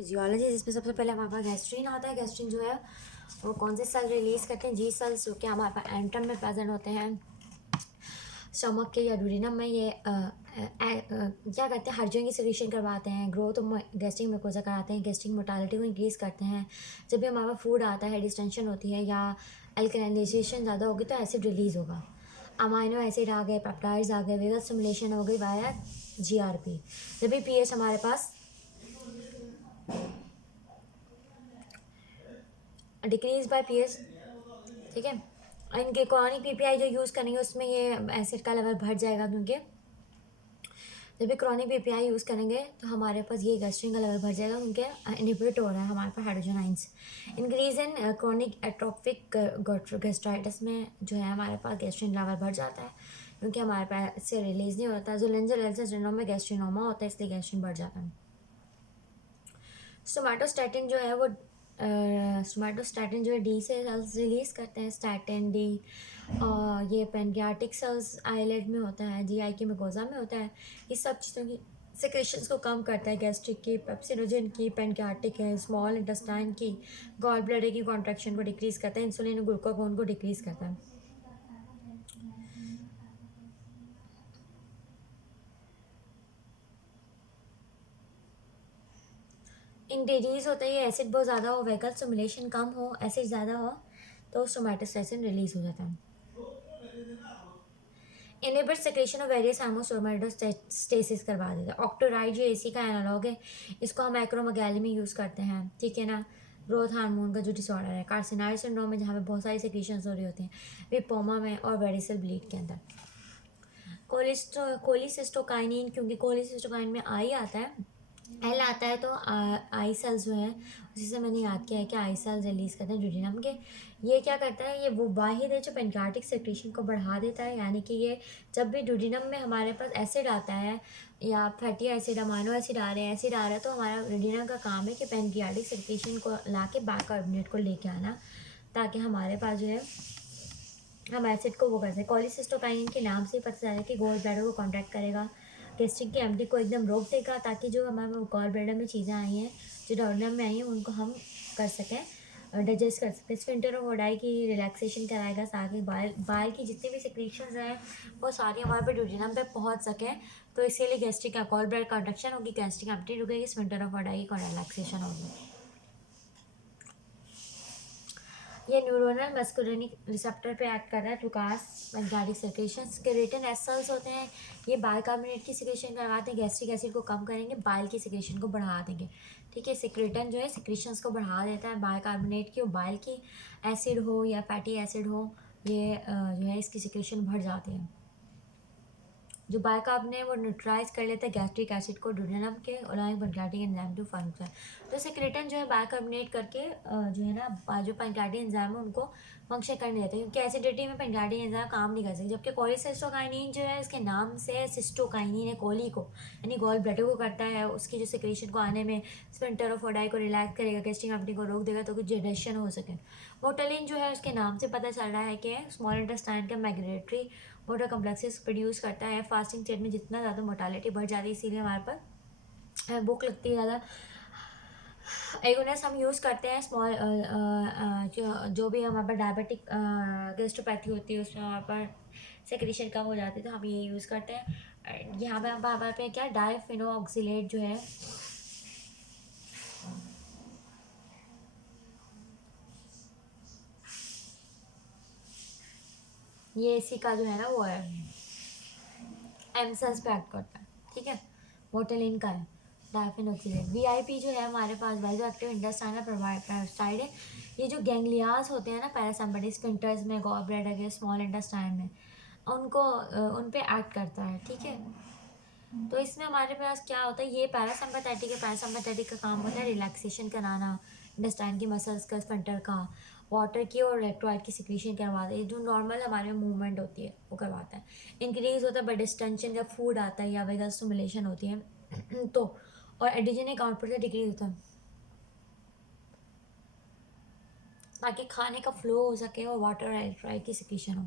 Physiology, जिसमें सबसे पहले हमारे पास गैस्ट्रिन आता है। गैस्ट्रिन जो है वो कौन से सेल रिलीज करते हैं? जी सेल्स, जो कि हमारे पास एंट्रम में प्रेजेंट होते हैं, स्टमक के या ड्यूरिनम में। ये क्या करते हैं? हर्जन की सिक्रीशन करवाते हैं, ग्रोथ गैस्ट्रिक म्यूकोसा कराते हैं, गैस्ट्रिक मोटालिटी को इंक्रीज़ करते हैं। जब भी हमारे पास फूड आता है, डिस्टेंशन होती है या अल्कलाइजेशन ज़्यादा होगी तो एसिड रिलीज़ होगा। अमाइनो एसिड आ गए, पेप्टाइड्स आ गए, वेगस स्टिमुलेशन हो गई वाया जीआरपी। जब भी पीएच हमारे पास डिक्रीज बाय पीएच, ठीक है। इनके क्रॉनिक पीपीआई जो यूज़ करेंगे उसमें ये एसिड का लेवल बढ़ जाएगा, क्योंकि जब भी क्रॉनिक पीपीआई यूज़ करेंगे तो हमारे पास ये गैस्ट्रिन का लेवल बढ़ जाएगा, क्योंकि इनहिबिट हो रहा है हमारे पास hydrogen. Increase in chronic atrophic gastritis में जो है हमारे पास गैस्ट्रिन लेवल बढ़ जाता है, क्योंकि हमारे पास इससे रिलीज नहीं होता। जोलेंजर एल्सर सिंड्रोम में गैस्ट्रिनोमा होता है, इसलिए गैस्ट्रिन बढ़ जाता है। सोमैटोस्टैटिन जो है वो सोमैटोस्टैटिन जो है डी से सेल्स रिलीज करते हैं, स्टैटिन डी। और ये पेनक्रियाटिक सेल्स आइलेट में होता है, जीआई की मुकोजा में होता है। इस सब चीज़ों की सिक्रेशंस को कम करता है, गैस्ट्रिक की, पेप्सिनोजन की, पेनक्रियाटिक है, स्मॉल इंटेस्टाइन की, गॉल ब्लैडर की कॉन्ट्रैक्शन को डिक्रीज करता है, इंसुलिन और ग्लूकागोन को डिक्रीज करता है। इंक्रीज होता है ये एसिड बहुत ज़्यादा हो, वेगल स्टिमुलेशन कम हो, एसिड ज़्यादा हो तो सोमैटोस्टैटिन रिलीज हो जाता है। इनहिबिट सेक्रेशन ऑफ वेरियस हेमोसोमैटोस्टेसिस करवा देता है। ऑक्टोराइड जो एसी का एनालॉग है, इसको हम एक्रोमेगाली में यूज़ करते हैं, ठीक है ना। ग्रोथ हार्मोन का जो डिसऑर्डर है, कार्सिनॉइड सिंड्रोम में जहाँ पे बहुत सारी सेक्रेशंस हो रही होती हैं, लिपोमा में और वेरिसल ब्लीड के अंदर। कोलिसिस्टोकाइनिन, क्योंकि कोलिसिस्टोकाइन में आई आता है, एल आता है, तो आई सेल्स जो है उसी से मैंने याद किया है कि आई सेल्स रिलीज करते हैं ड्यूडिनम के। ये क्या करता है? ये वो वाहिद है जो पेनक्रियाटिक सेक्रेशन को बढ़ा देता है, यानी कि ये जब भी ड्यूडिनम में हमारे पास एसिड आता है या फैटी एसिड, अमाइनो एसिड आ रहे हैं, एसिड आ रहा है, तो हमारा ड्यूडिनम का काम है कि पेनक्रियाटिक सेक्रेशन को ला के बाइकार्बोनेट को लेके आना, ताकि हमारे पास जो है हम एसिड को वो कर सकें। कोलिसिस्टोकाइनिन के नाम से ही पता चला है कि गोल ब्लैडर को कॉन्ट्रैक्ट करेगा, गैस्ट्रिक की एम्प्टी को एकदम रोक देगा, ताकि जो हमारे गॉल ब्लैडर में चीज़ें आई हैं, जो डॉर्नम में आई हैं, उनको हम कर सकें, डाइजेस्ट कर सकते हैं। स्फिंक्टर ऑफ ओडाई की रिलैक्सेशन कराएगा, साथ ही बाइल की जितनी भी सिक्रीशंस हैं वो सारी हमारे पे ड्यूडिनम पे पहुंच सकें, तो इसीलिए गैस्ट्रिक का गॉल ब्लैडर कॉन्ट्रैक्शन होगी, गैस्ट्रिक एम्प्टी रुकेगी, स्फिंक्टर ऑफ ओडाई की रिलैक्सेशन होगी। ये न्यूरोनल मस्कुलिनिक रिसेप्टर पे एक्ट कर रहा है to cause pancreatic secretions. Keratin S cells होते हैं, ये बाइकार्बोनेट की सिक्रेशन करवाते हैं, गैस्ट्रिक एसिड को कम करेंगे, बाइल की सिक्रेशन को बढ़ा देंगे, ठीक है। सिक्रेटन जो है सिक्रेशंस को बढ़ा देता है बाइकार्बोनेट की, और बाइल की, एसिड हो या फैटी एसिड हो, ये जो है इसकी सिक्रेशन बढ़ जाती है। जो बाइकार्बोनेट है वो न्यूट्रलाइज कर लेता है गैस्ट्रिक एसिड को ड्यूडेनम के, allowing pancreatic enzyme to function. तो सेक्रेटन जो है बाइकार्बोनेट करके जो है ना जो पेनक्रियाटिक एंजाइम है उनको फंक्शन करने देते हैं, क्योंकि एसिडिटी में पेनक्रियाटिक एंजाइम काम नहीं कर सकते। जबकि कोलिसिस्टोकाइनिन जो है, इसके नाम से सिस्टोकाइनिन है, कोली को यानी गॉल ब्लैडर को करता है, उसकी जो सिक्रेशन को आने में, स्फिंक्टर ऑफ ओडाई को रिलैक्स करेगा, गैस्ट्रिक एम्प्टी को रोक देगा, तो कुछ डाइजेशन हो सके। मोटलिन जो है उसके नाम से पता चल रहा है कि स्मॉल इंटेस्टाइन का माइग्रेटरी मोटर कम्प्लेक्सेस प्रोड्यूस करता है। फास्टिंग स्टेट में जितना ज़्यादा मोटालिटी बढ़ जाती है, इसीलिए हमारे पास भूख लगती है ज़्यादा। एगोनेस हम यूज़ करते हैं स्मॉल जो भी हमारे पास डायबिटिक गैस्ट्रोपैथी होती है, उसमें हमारे पास सेक्रेशन कम हो जाती है, तो हम ये यूज़ करते हैं। यहाँ पे हमारे पे क्या डायफिनोऑक्सिलेट जो है, ये इसी का जो है ना वो है, एम सेल्स पे एक्ट करता है, ठीक है। मोटेलिन का है डायफिनोक्सिलेट। वीआईपी जो है हमारे पास वाइजो एक्टिव इंटेस्टाइनल पेरोसाइड है। ये जो गैंग्लियास होते हैं ना पैरासिम्पैथिक स्फिंक्टर्स में, गॉल ब्लैडर के स्मॉल इंटेस्टाइन में, उनको उन पे एक्ट करता है, ठीक है। तो इसमें हमारे पास क्या होता है, ये पैरासिम्पैथेटिक है, पैरासिम्पैथेटिक का काम होता है रिलैक्सेशन कराना, इंटेस्टाइन की मसल्स का, स्फिंक्टर का, वाटर की और इलेक्ट्रोलाइट की सिक्रीशन करवाता है, जो नॉर्मल हमारे मूवमेंट होती है वो करवाता है। इंक्रीज होता है बाय डिस्टेंशन, जब फूड आता है या वेगल स्टिमुलेशन होती है तो, और एडिजेनिक आउटपुट से डिक्रीज होता है, ताकि खाने का फ्लो हो सके और वाटर और इलेक्ट्रोलाइट की सिक्रीशन हो।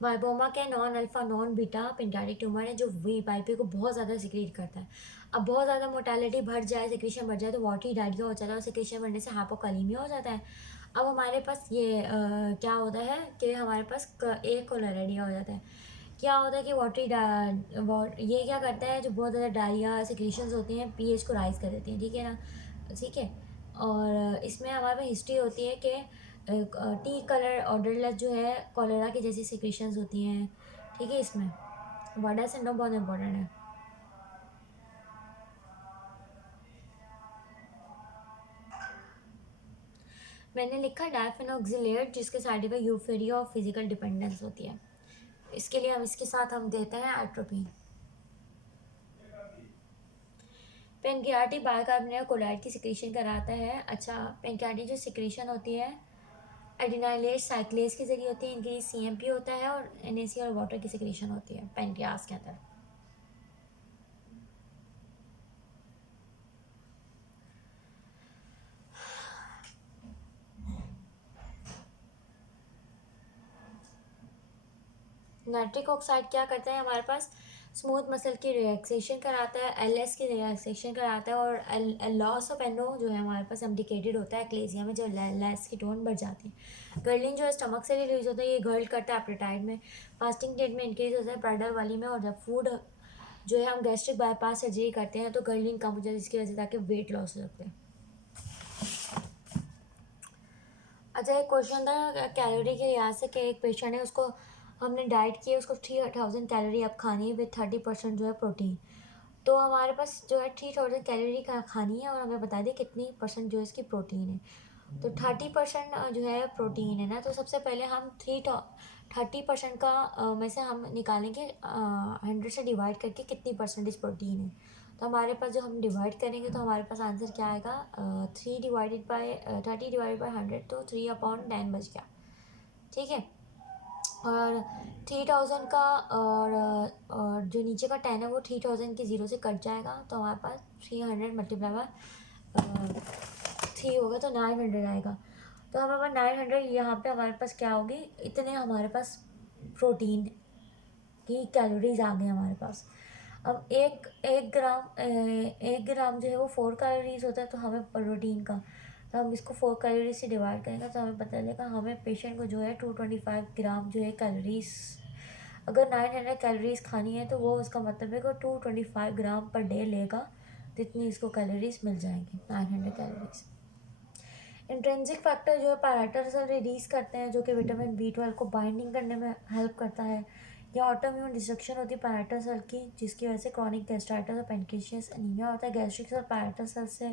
वाइबोमा क्या है, non alpha non beta pancreatic tumour है जो वीपाईपी को बहुत ज़्यादा सिक्रीट करता है। अब बहुत ज़्यादा मोटालिटी बढ़ जाए, सिक्रीशन बढ़ जाए तो वाटरी डायरिया हो जाता है और सिक्रीशन बढ़ने से हाइपोकालीमिया हो जाता है। अब हमारे पास ये क्या होता है कि हमारे पास एक कोलेरेडिया हो जाता है। क्या होता है कि ये क्या करता है, जो बहुत ज़्यादा डायरिया सिक्रीशंस होती हैं पीएच को राइज कर देती हैं, ठीक है ना, ठीक है। और इसमें हमारे पास हिस्ट्री होती है कि टी कलर ऑर्डरलेस जो है कॉलेरा की जैसी सिक्रीशंस होती हैं, ठीक है। इसमें वाडा सिंड्रोम बहुत इंपॉर्टेंट है। मैंने लिखा डायफेनॉक्सिलेट, जिसके साइड इफेक्ट यूफेरिया और फिजिकल डिपेंडेंस होती है। इसके लिए हम इसके साथ हम देते हैं एट्रोपिन। पेनक्रियाटिक बाइकार्बोनेट कोलाइड की सिक्रीशन कराता है। अच्छा, पेनक्रियाटिक जो सिक्रीशन होती है एडिनाइलेज साइक्लेज के जरिए होती है, इनके सीएमपी होता है और एनएसी और वाटर की सिक्रीशन होती है पेनक्रियास के अंदर। नाइट्रिक ऑक्साइड क्या करता है, हमारे पास स्मूथ मसल की रिलैक्सेशन कराता है, एलएस की रिलैक्सेशन कराता है और लॉस ऑफ एनो जो है हमारे पास इंडिकेटेड होता है एक्लेजिया में, जब लेस की टोन बढ़ जाती है। गर्लिन जो है स्टमक से रिलीज होता है, ये गर्ल करता है एपेटाइट में, फास्टिंग डेट में इंक्रीज होता है ब्राइडल वाली में, और जब फूड जो है हम गैस्ट्रिक बाईपास सर्जरी करते हैं तो गर्लिन कम हो जाती है, जिसकी वजह से ताकि वेट लॉस हो सकते हैं। अच्छा, एक क्वेश्चन था कैलोरी के लिहाज से कि एक पेशेंट है, उसको हमने डाइट की है, उसको 3000 कैलोरी अब खानी है विद 30% जो है प्रोटीन। तो हमारे पास जो है 3000 कैलोरी का खानी है और हमें बता दें कितनी परसेंट जो है इसकी प्रोटीन है। तो 30% जो है प्रोटीन है ना, तो सबसे पहले हम 30% का में से हम निकालेंगे 100 से डिवाइड करके कितनी परसेंटेज प्रोटीन है। तो हमारे पास जो हम डिवाइड करेंगे तो हमारे पास आंसर क्या आएगा, 30 डिवाइडेड बाई 100, तो 3/10 बच गया, ठीक है। और 3000 का और जो नीचे का 10 है वो 3000 के ज़ीरो से कट जाएगा, तो हमारे पास 300 मल्टीप्लाई बाय 3 होगा तो 900 आएगा। तो हमारे पास 900 यहाँ पे हमारे पास क्या होगी, इतने हमारे पास प्रोटीन की कैलोरीज आ गई हमारे पास। अब एक ग्राम जो है वो 4 कैलोरीज होता है, तो हमें प्रोटीन का, तो हम इसको 4 कैलोरी से डिवाइड करेंगे तो हमें पता चलेगा हमें पेशेंट को जो है 225 ग्राम जो है कैलोरीज, अगर 900 कैलोरीज खानी है तो वो उसका मतलब है कि 225 ग्राम पर डे लेगा, तो इतनी इसको कैलोरीज मिल जाएंगी 900 कैलोरीज। इंट्रिंसिक फैक्टर जो है पैराइटल सेल रिलीज करते हैं, जो कि विटामिन B12 को बाइंडिंग करने में हेल्प करता है। या ऑटोइम्यून डिस्ट्रक्शन होती है पैराइटल सेल की, जिसकी वजह से क्रॉनिक गैस्ट्राइटिस और पेनक्रियास एनीमिया होता है। गैस्ट्रिक सेल पैराइटल सेल से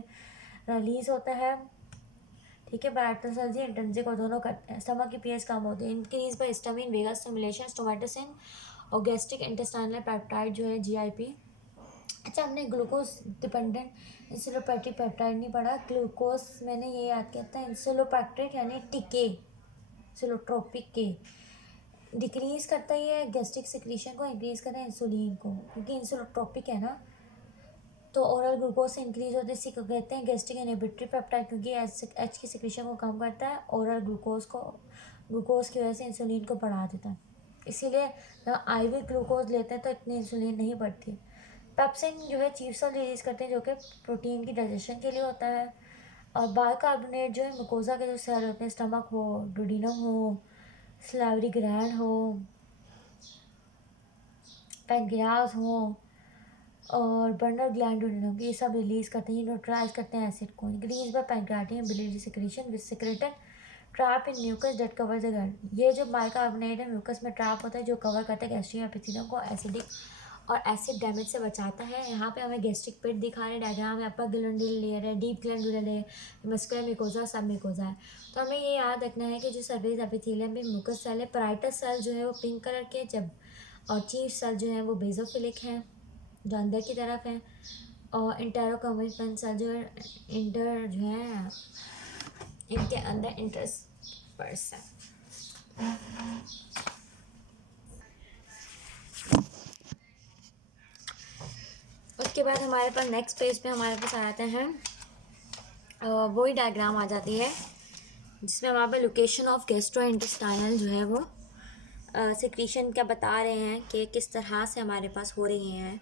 रिलीज होता है, ठीक है। पैराइटल सेल जी इंट्रिंसिक और दोनों करते हैं। स्टमक की पीएच कम होती है, increase by histamine, vagus stimulation, somatostatin और गैस्ट्रिक इंटेस्टाइनल पेप्टाइड जो है GIP। अच्छा, हमने ग्लूकोज डिपेंडेंट इंसुलोपैट्रिक पेप्टाइड नहीं पढ़ा। ग्लूकोज मैंने ये याद किया था, इंसुलोपैट्रिक यानी टिके सिलोट्रोपिक के डिक्रीज करता ही है गैस्ट्रिक सिक्रीशन को, इंक्रीज करता है इंसुलिन को, क्योंकि इंसुलोट्रोपिक है ना, तो ओरल ग्लूकोज से इंक्रीज होते इसी को कहते हैं गैस्ट्रिक इनहिबिटरी पेप्टाइड, क्योंकि एच की सिक्रीशन को कम करता है, ओरल ग्लूकोज की वजह से इंसुलिन को बढ़ा देता है। इसीलिए जब IV ग्लूकोज लेते हैं तो इतनी इंसुलिन नहीं बढ़ती। पेप्सिन जो है चीफ सेल रिलीज करते हैं, जो कि प्रोटीन की डाइजेशन के लिए होता है। और बाइकार्बोनेट जो है मुकोजा के जो सेल होते हैं, स्टमक हो, डुडिनम हो, स्लावरी ग्लैंड हो, पैनक्रियास हो और बर्नर ग्लैंड डुडिनम, ये सब रिलीज करते हैं, न्यूट्रलाइज करते हैं एसिड को। Increase by pancreatic biliary secretion with secreted trap in mucus that cover the gut. ये जो बाइकार्बोनेट है म्यूकस में ट्रैप होता है जो कवर करता है गैस्ट्रिक एपिथेलियम को एसिडिक और एसिड डैमेज से बचाता है। यहाँ पे हमें गैस्ट्रिक पेट दिखा रहे हैं डायग्राम में, अपर ग्लैंडुलर लेयर है, डीप ग्लैंडुलर है, मस्कुलर मिकोजा, सब मिकोजा है। तो हमें ये याद रखना है कि जो सर्फेस एपिथेलियम में म्यूकस सेल है, पराइटस सेल जो है वो पिंक कलर के, जब और चीफ सेल जो है वो बेजोफिलिक हैं जो अंदर की तरफ है, और इंटेरोकम्युनिकन सेल जो है इंटर जो है इनके अंदर इंटरस्पर्स है। उसके बाद हमारे पास नेक्स्ट पेज पे हमारे पास आ जाते हैं, वही डायग्राम आ जाती है जिसमें हमारे पास लोकेशन ऑफ गैस्ट्रो इंटेस्टाइनल जो है वो सिक्रीशन क्या बता रहे हैं कि किस तरह से हमारे पास हो रही हैं,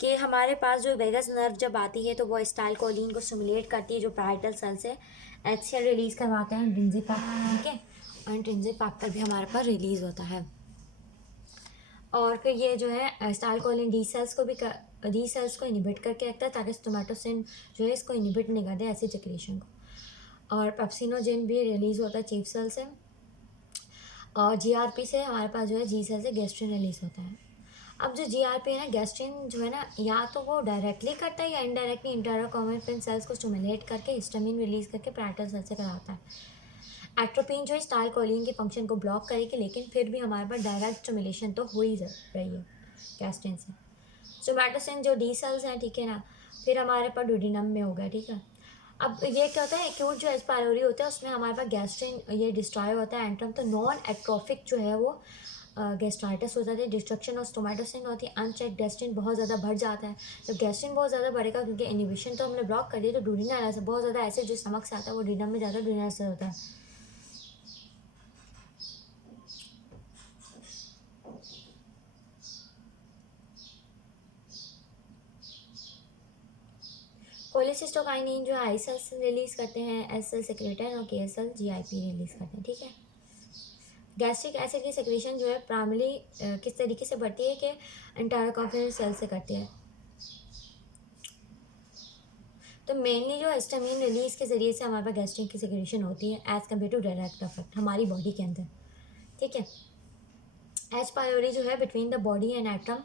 कि हमारे पास जो वेगस नर्व जब आती है तो वो स्टाइलकोलिन को स्टिमुलेट करती है, जो पैराइटल सेल से HCl रिलीज़ करवाते हैं, इंट्रिंसिक फैक्टर, ठीक है, और इंट्रिंसिक फैक्टर भी हमारे पास रिलीज़ होता है। और फिर ये जो है स्टाइलकोलिन डी सेल्स को इनिबिट करके रखता है ताकि स्टोमेटोसिन जो है इसको इनिबिट नहीं कर दे एसिड सिक्रीशन को। और पेप्सिनोजेन भी रिलीज़ होता है चीफ सेल से, और GRP से हमारे पास जो है G सेल से गैस्ट्रिन रिलीज़ होता है। अब जो GRP है ना, गैस्ट्रिन जो है ना, या तो वो डायरेक्टली करता है या इनडायरेक्टली इंटरकॉम्युनिकेशन सेल्स को स्टिमुलेट करके हिस्टामिन रिलीज़ करके पैराइटल सेल से कराता है। एट्रोपिन जो है स्टाइलकोलिन के फंक्शन को ब्लॉक करेगी, लेकिन फिर भी हमारे पास डायरेक्ट स्टिमुलेशन तो हो ही रही है गैस्ट्रिन से। सोमैटोसिन जो डी सेल्स हैं, ठीक है ना, फिर हमारे पास ड्यूडेनम में हो गया, ठीक है। अब ये क्या होता है, एक्यूट जो एस पायलोरी होता है उसमें हमारे पास गैस्ट्रिन ये डिस्ट्रॉय होता है एंट्रम, तो नॉन एट्रोफिक जो है वो गैस्ट्राइटिस हो जाती है, डिस्ट्रक्शन ऑफ स्टोमेटोसिन होती है, अनचेक गैस्ट्रिन बहुत ज़्यादा बढ़ जाता है। जब गैस्ट्रिन बहुत ज़्यादा बढ़ेगा, क्योंकि इनिबिशन तो हमने ब्लॉक कर दिया, तो ड्यूडेनल एसिड बहुत ज़्यादा एसिड जो स्टमक से आता है वो ड्यूडेनम में ज़्यादा ड्यूडेनल एसिड होता है। कोलेसिस्टोकाइनिन जो है आई सेल्स रिलीज़ करते हैं, एस सेल सेक्रेटर, और के सेल GIP रिलीज़ करते हैं, ठीक है। गैस्ट्रिक एसिड की सेक्रेशन जो है प्राइमरी किस तरीके से बढ़ती है कि इंटरकॉम्युनिकेशन सेल से करती है, तो मेनली जो हिस्टामिन रिलीज़ के ज़रिए से हमारे पास गैस्ट्रिक की सेक्रेशन होती है as compare to direct effect हमारी बॉडी के अंदर, ठीक है। एच पायोरी जो है between the body and antrum,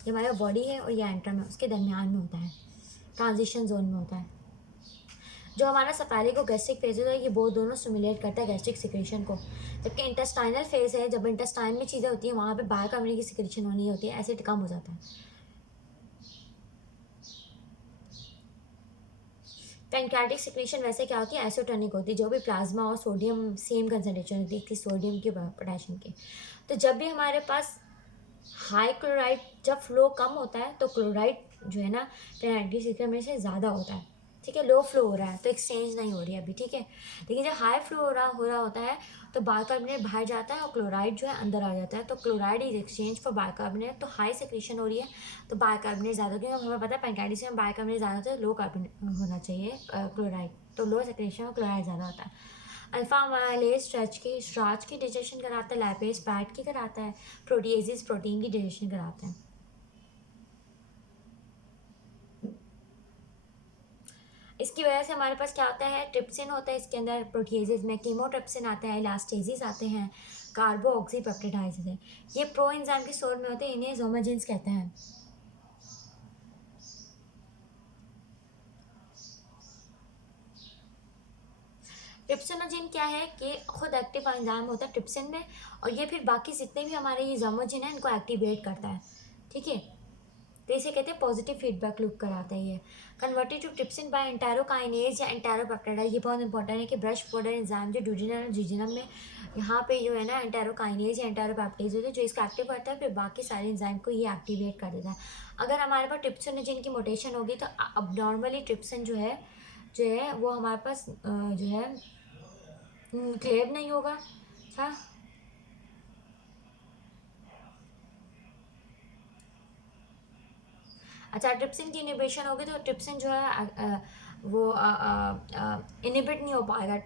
ये हमारा बॉडी है और ये एटम है, उसके दरमियान में होता है, ट्रांजिशन जोन में होता है। जो हमारा सफेली को गैस्ट्रिक फेज होता है, ये बहुत दोनों स्टिमुलेट करता है गैस्ट्रिक सिक्रेशन को, जबकि इंटेस्टाइनल फेज है, जब इंटेस्टाइन में चीज़ें होती हैं वहाँ पे बायोकार्बोनेट की सिक्रेशन होनी होती है, एसिड कम हो जाता है। पैनक्रियाटिक सिक्रेशन वैसे क्या होती है, एसोटोनिक होती है, जो भी प्लाज्मा और सोडियम सेम कंसनट्रेशन होती है इसकी, सोडियम की पोटेशियम की। तो जब भी हमारे पास हाई क्लोराइड जब फ्लो कम होता है तो क्लोराइड जो है ना पैनक्रियाटिक सिक्रेशन में से ज़्यादा होता है, ठीक है। लो फ्लो हो रहा है तो एक्सचेंज नहीं हो रही है अभी, ठीक है। लेकिन जब हाई फ्लो हो रहा होता है तो बाइकार्बोनेट बाहर जाता है और क्लोराइड जो है अंदर आ जाता है, तो chloride is exchange for bicarbonate, तो हाई सेक्रेशन हो रही है, तो बाइकार्बोनेट ज़्यादा, क्योंकि हमें पता है पैनक्रियाटिस में बाइकार्बोनेट ज़्यादा होता है, लो कार्बोनेट होना चाहिए क्लोराइड, तो लो सेक्रेशन में क्लोराइड ज़्यादा होता है। अल्फा अमाइलेज स्टार्च की डाइजेशन कराता है, लैपेज फैट की कराता है, प्रोटीएजेस प्रोटीन की डाइजेशन कराता है। इसकी वजह से हमारे पास क्या होता है, ट्रिप्सिन होता है इसके अंदर, प्रोटीएजेस में कीमोट्रिप्सिन आता है, इलास्टेजेस आते हैं, कार्बो ऑक्सीपेप्टाइड्स हैं, ये प्रो एंजाइम के सोर में होते हैं, इन्हें जोमाजिन्स कहते हैं। ट्रिप्सिनोजिन क्या है कि खुद एक्टिव एंजाइम होता है ट्रिप्सिन में, और ये फिर बाकी जितने भी हमारे ये जोमाजिन हैं इनको एक्टिवेट करता है, ठीक है। तो इसे कहते हैं पॉजिटिव फीडबैक लूप कराता है ये। Converted to trypsin by enterokinase या एंटेरोपेप्टाइड, ये बहुत इंपॉर्टेंट है कि ब्रश बॉर्डर एंजाइम जो ड्यूडेनल और जीजिनम में यहाँ पे जो है ना एंटेरोकाइनेज या एंटेरोपेप्टाइज होते हैं जो इसका एक्टिव करता है, फिर बाकी सारे एंजाइम को ये एक्टिवेट कर देता है। अगर हमारे पास ट्रिप्सिनोजिन की मोटेशन होगी तो अब नॉर्मली ट्रिप्सिन जो है वो हमारे पास जो है क्लेव नहीं होगा, हाँ। अच्छा, ट्रिप्सिन की इनिबिशन होगी तो ट्रिप्सिन जो है वो इनिबिट नहीं हो पाएगा,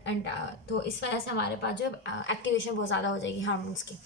तो इस वजह से हमारे पास जो एक्टिवेशन बहुत ज़्यादा हो जाएगी हार्मोन्स की।